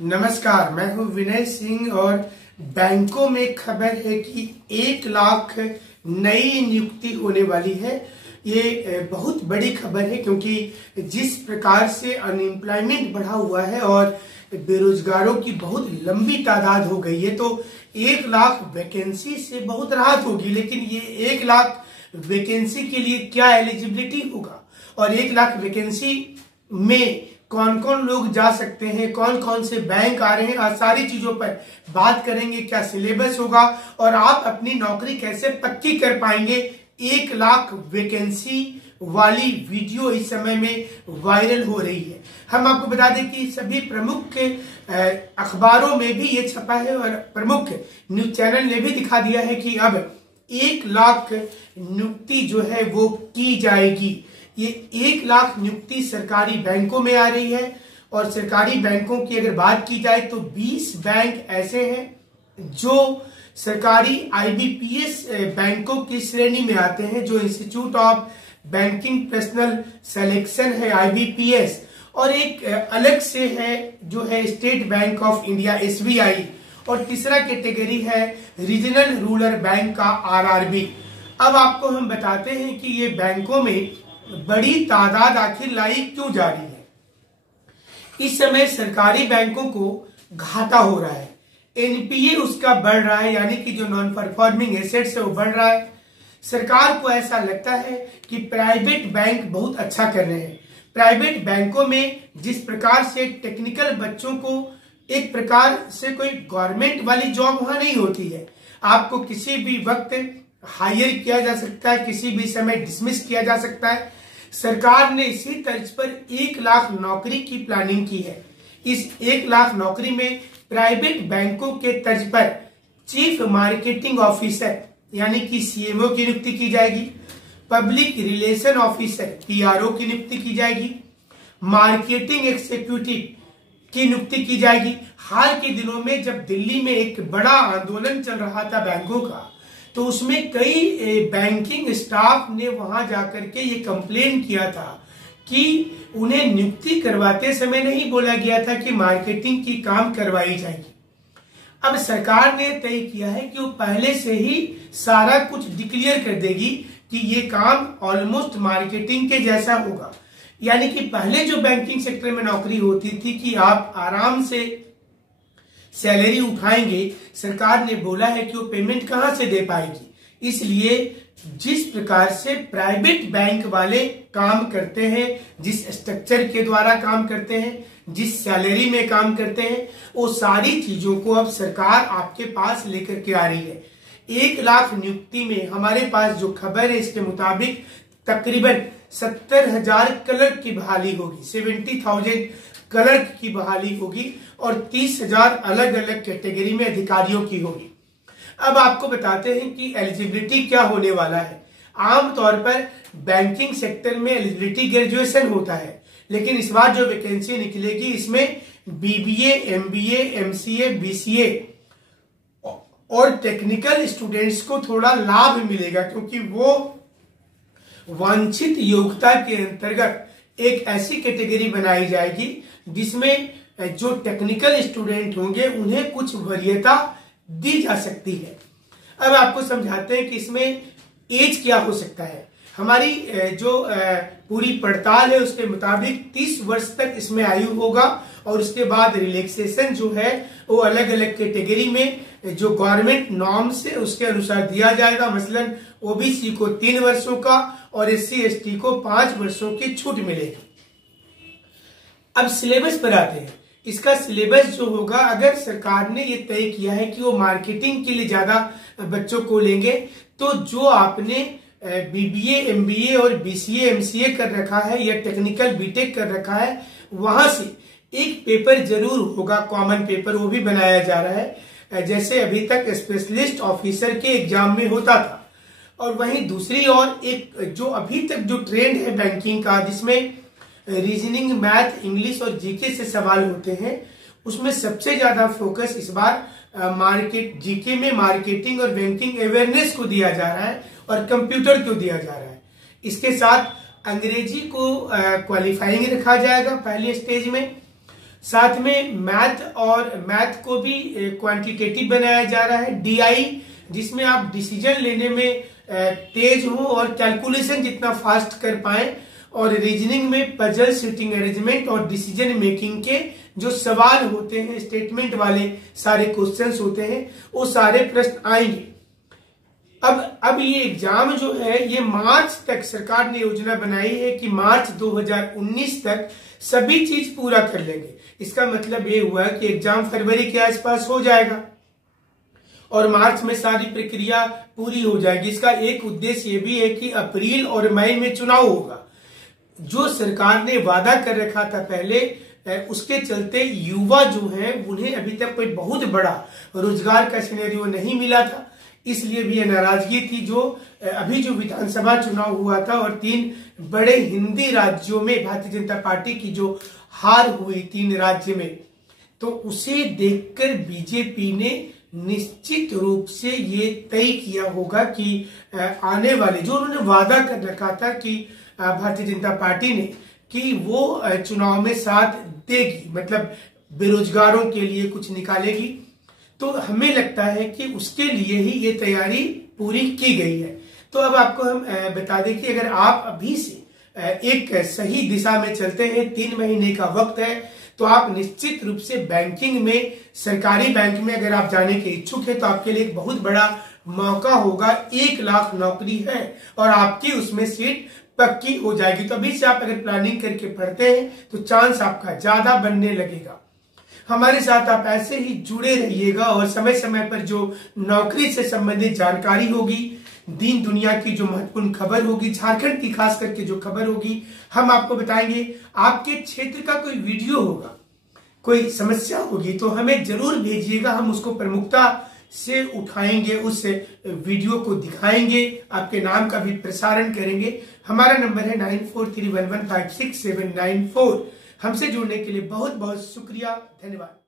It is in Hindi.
नमस्कार, मैं हूं विनय सिंह और बैंकों में खबर है कि 1 लाख नई नियुक्ति होने वाली है। ये बहुत बड़ी खबर है क्योंकि जिस प्रकार से अनएम्प्लॉयमेंट बढ़ा हुआ है और बेरोजगारों की बहुत लंबी तादाद हो गई है, तो 1 लाख वैकेंसी से बहुत राहत होगी। लेकिन ये 1 लाख वैकेंसी के लिए क्या एलिजिबिलिटी होगा और 1 लाख वैकेंसी में कौन कौन लोग जा सकते हैं, कौन कौन से बैंक आ रहे हैं, आज सारी चीजों पर बात करेंगे। क्या सिलेबस होगा और आप अपनी नौकरी कैसे पक्की कर पाएंगे। 1 लाख वैकेंसी वाली वीडियो इस समय में वायरल हो रही है। हम आपको बता दें कि सभी प्रमुख अखबारों में भी ये छपा है और प्रमुख न्यूज चैनल ने भी दिखा दिया है कि अब 1 लाख नियुक्ति जो है वो की जाएगी। ये 1 लाख नियुक्ति सरकारी बैंकों में आ रही है और सरकारी बैंकों की अगर बात की जाए तो 20 बैंक ऐसे हैं जो सरकारी IBPS बैंकों की श्रेणी में आते हैं, जो institute of banking personal selection है IBPS, और एक अलग से है जो है state bank of India SBI, और तीसरा कैटेगरी है रीजनल रूरल बैंक का RRB। अब आपको हम बताते हैं कि ये बैंकों में बड़ी तादाद आखिर लाई क्यों जा रही है। इस समय सरकारी बैंकों को घाटा हो रहा है, NPA उसका बढ़ रहा है, यानी कि जो नॉन परफॉर्मिंग एसेट्स है वो बढ़ रहा है। सरकार को ऐसा लगता है कि प्राइवेट बैंक बहुत अच्छा कर रहे हैं। प्राइवेट बैंकों में जिस प्रकार से टेक्निकल बच्चों को एक प्रकार से कोई गवर्नमेंट वाली जॉब वहां नहीं होती है, आपको किसी भी वक्त हायर किया जा सकता है, किसी भी समय डिसमिस किया जा सकता है। सरकार ने इसी तर्ज पर 1 लाख नौकरी की प्लानिंग की है। इस 1 लाख नौकरी में प्राइवेट बैंकों के तर्ज पर चीफ मार्केटिंग ऑफिसर यानी कि CMO की नियुक्ति की जाएगी, पब्लिक रिलेशन ऑफिसर PRO की नियुक्ति की जाएगी, मार्केटिंग एग्जीक्यूटिव की नियुक्ति की जाएगी। हाल के दिनों में जब दिल्ली में एक बड़ा आंदोलन चल रहा था बैंकों का, तो उसमें कई बैंकिंग स्टाफ ने वहां जाकर के ये कंप्लेन किया था कि उन्हें नियुक्ति करवाते समय नहीं बोला गया था कि मार्केटिंग की काम करवाई जाएगी। अब सरकार ने तय किया है कि वो पहले से ही सारा कुछ डिक्लेयर कर देगी कि ये काम ऑलमोस्ट मार्केटिंग के जैसा होगा। यानी कि पहले जो बैंकिंग सेक्टर में नौकरी होती थी कि आप आराम से सैलरी उठाएंगे, सरकार ने बोला है कि वो पेमेंट कहां से दे पाएगी। इसलिए जिस प्रकार से प्राइवेट बैंक वाले काम करते हैं, जिस स्ट्रक्चर के द्वारा काम करते हैं, जिस सैलरी में काम करते हैं, वो सारी चीजों को अब सरकार आपके पास लेकर के आ रही है। 1 लाख नियुक्ति में हमारे पास जो खबर है इसके मुताबिक तकरीबन 70,000 क्लर्क की बहाली होगी, 70,000 क्लर्क की बहाली होगी और 30,000 अलग अलग कैटेगरी में अधिकारियों की होगी। अब आपको बताते हैं कि एलिजिबिलिटी क्या होने वाला है। आमतौर पर बैंकिंग सेक्टर में एलिजिबिलिटी ग्रेजुएशन होता है, लेकिन इस बार जो वैकेंसी निकलेगी इसमें BBA, MBA, MCA, BCA और टेक्निकल स्टूडेंट्स को थोड़ा लाभ मिलेगा, क्योंकि वो वांछित योग्यता के अंतर्गत एक ऐसी कैटेगरी बनाई जाएगी जिसमें जो टेक्निकल स्टूडेंट होंगे उन्हें कुछ वरीयता दी जा सकती है। अब आपको समझाते हैं कि इसमें एज क्या हो सकता है। हमारी जो पूरी पड़ताल है उसके मुताबिक 30 वर्ष तक इसमें आयु होगा और उसके बाद रिलैक्सेशन जो है वो अलग अलग कैटेगरी में जो गवर्नमेंट नॉर्म्स है उसके अनुसार दिया जाएगा। मसलन OBC को 3 वर्षों का और SC ST को 5 वर्षों की छूट मिलेगी। अब सिलेबस पर आते हैं। इसका सिलेबस जो होगा, अगर सरकार ने ये तय किया है कि वो मार्केटिंग के लिए ज्यादा बच्चों को लेंगे, तो जो आपने BBA, MBA और BCA, MCA कर रखा है या टेक्निकल BTech कर रखा है, वहां से एक पेपर जरूर होगा, कॉमन पेपर, वो भी बनाया जा रहा है, जैसे अभी तक स्पेशलिस्ट ऑफिसर के एग्जाम में होता था। और वहीं दूसरी ओर एक जो अभी तक जो ट्रेंड है बैंकिंग का, जिसमें रीजनिंग, मैथ, इंग्लिश और GK से सवाल होते हैं, उसमें सबसे ज्यादा फोकस इस बार GK में मार्केटिंग और बैंकिंग अवेयरनेस को दिया जा रहा है और कंप्यूटर को दिया जा रहा है। इसके साथ अंग्रेजी को क्वालिफाइंग रखा जाएगा पहले स्टेज में, साथ में मैथ को भी क्वांटिटेटिव बनाया जा रहा है। DI जिसमें आप डिसीजन लेने में तेज हो और कैलकुलेशन जितना फास्ट कर पाए, और रीजनिंग में पजल, सिटिंग अरेंजमेंट और डिसीजन मेकिंग के जो सवाल होते हैं, स्टेटमेंट वाले सारे क्वेश्चंस होते हैं, वो सारे प्रश्न आएंगे। अब ये एग्जाम जो है ये मार्च तक सरकार ने योजना बनाई है कि मार्च 2019 तक सभी चीज पूरा कर लेंगे। इसका मतलब ये हुआ कि एग्जाम फरवरी के आसपास हो जाएगा और मार्च में सारी प्रक्रिया पूरी हो जाएगी। इसका एक उद्देश्य ये भी है कि अप्रैल और मई में चुनाव होगा। जो सरकार ने वादा कर रखा था पहले, उसके चलते युवा जो हैं उन्हें अभी तक कोई बहुत बड़ा रोजगार का सिनेरियो नहीं मिला था, इसलिए भी नाराजगी थी। जो अभी जो विधानसभा चुनाव हुआ था और 3 बड़े हिंदी राज्यों में भारतीय जनता पार्टी की जो हार हुई 3 राज्य में, तो उसे देखकर बीजेपी ने निश्चित रूप से ये तय किया होगा कि आने वाले जो उन्होंने वादा कर रखा था कि भारतीय जनता पार्टी ने कि वो चुनाव में साथ देगी, मतलब बेरोजगारों के लिए कुछ निकालेगी, तो हमें लगता है कि उसके लिए ही ये तैयारी पूरी की गई है। तो अब आपको हम बता दें कि अगर आप अभी से एक सही दिशा में चलते हैं, 3 महीने का वक्त है, तो आप निश्चित रूप से बैंकिंग में, सरकारी बैंक में अगर आप जाने के इच्छुक हैं तो आपके लिए एक बहुत बड़ा मौका होगा। 1 लाख नौकरी है और आपकी उसमें सीट पक्की हो जाएगी। तो अभी से आप अगर प्लानिंग करके पढ़ते हैं तो चांस आपका ज्यादा बनने लगेगा। हमारे साथ आप ऐसे ही जुड़े रहिएगा और समय समय पर जो नौकरी से संबंधित जानकारी होगी, दीन दुनिया की जो महत्वपूर्ण खबर होगी, झारखंड की खास करके जो खबर होगी, हम आपको बताएंगे। आपके क्षेत्र का कोई वीडियो होगा, कोई समस्या होगी तो हमें जरूर भेजिएगा, हम उसको प्रमुखता से उठाएंगे, उस वीडियो को दिखाएंगे, आपके नाम का भी प्रसारण करेंगे। हमारा नंबर है 9431156794। हमसे जुड़ने के लिए बहुत बहुत शुक्रिया, धन्यवाद।